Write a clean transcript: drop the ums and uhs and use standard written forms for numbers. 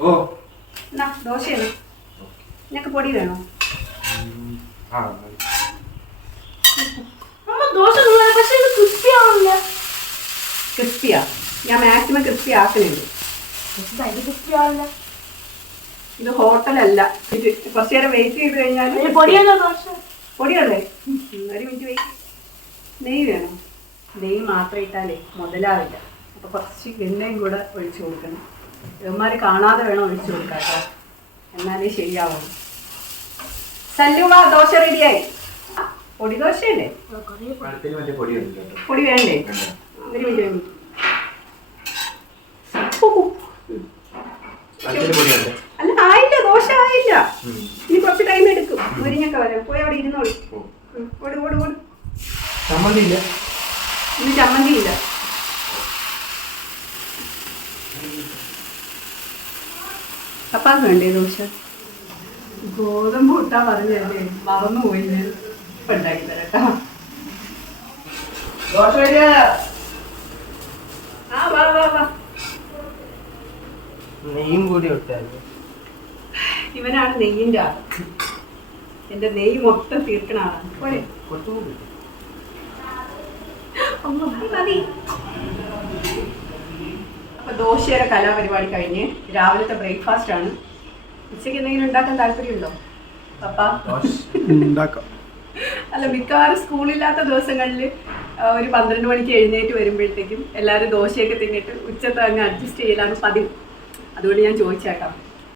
ഓ എന്നാ ദോശയാണ്. ഞങ്ങൾക്ക് പൊടി വേണോ? ക്രിസ്പിയാ? ഞാൻ മാക്സിമം ക്രിസ്പി ആക്കുന്നുണ്ട്. ഇത് ഹോട്ടലല്ല. കുറച്ചു നേരം വെയിറ്റ് ചെയ്ത് കഴിഞ്ഞാൽ പൊടിയല്ലേ? ഒരു മിനിറ്റ് വെയിറ്റ്. നെയ്യ് വേണം. നെയ്യ് മാത്രം ഇട്ടാലേ മുതലാവില്ല. അപ്പൊ കുറച്ച് എണ്ണയും കൂടെ ഒഴിച്ചു കൊടുക്കണം. ഇവന്മാർ കാണാതെ വേണം ഒഴിച്ചു കൊടുക്കാൻ കേട്ടോ, എന്നാലേ ശരിയാവും. സല്ലുവ, ദോശ റെഡിയായി. പൊടി ദോശയല്ലേ? പൊടി വേണ്ടേ? ഒരു മിനിറ്റ്. അല്ല, ആയില്ല, ദോശ ആയില്ല. ഇനി കുറച്ച് ടൈം എടുക്കും. മുരിഞ്ഞൊക്കെ വരാം. പോയി അവിടെ ഇരുന്നോളൂ. ഓട് ഓട് ഓട്. ഇന്ന് ചമ്മന്തി ഇല്ല. പപ്പാക്ക് വേണ്ടേ ദോശ? ഗോതമ്പ് ഇട്ടാ പറഞ്ഞല്ലേ, മറന്നു പോയി. ഞാൻ ഇപ്പൊ ഉണ്ടാക്കി തരാട്ടോ. ആ വാ വാ വാ. നെയ്യും കൂടി ഇട്ടായിരുന്നു. ഇവനാണ് നെയ്യിന്റെ ആള്. എന്റെ നെയ്യ് മൊത്തം തീർക്കണ ആളാണ്. അപ്പൊ ദോശയുടെ കലാപരിപാടി കഴിഞ്ഞ് രാവിലത്തെ ബ്രേക്ക്ഫാസ്റ്റ് ആണ്. ഉച്ചയ്ക്ക് എന്തെങ്കിലും ഉണ്ടാക്കാൻ താല്പര്യമുണ്ടോ പപ്പ? അല്ല, മിക്കവാറും സ്കൂളില്ലാത്ത ദിവസങ്ങളിൽ ഒരു 12 മണിക്ക് എഴുന്നേറ്റ് വരുമ്പോഴത്തേക്കും എല്ലാവരും ദോശയൊക്കെ തിന്നിട്ട് ഉച്ചത്തെ അങ്ങ് അഡ്ജസ്റ്റ് ചെയ്യലാണ് പതിവ്. അതുകൊണ്ട് ഞാൻ ചോദിച്ചേക്കാം.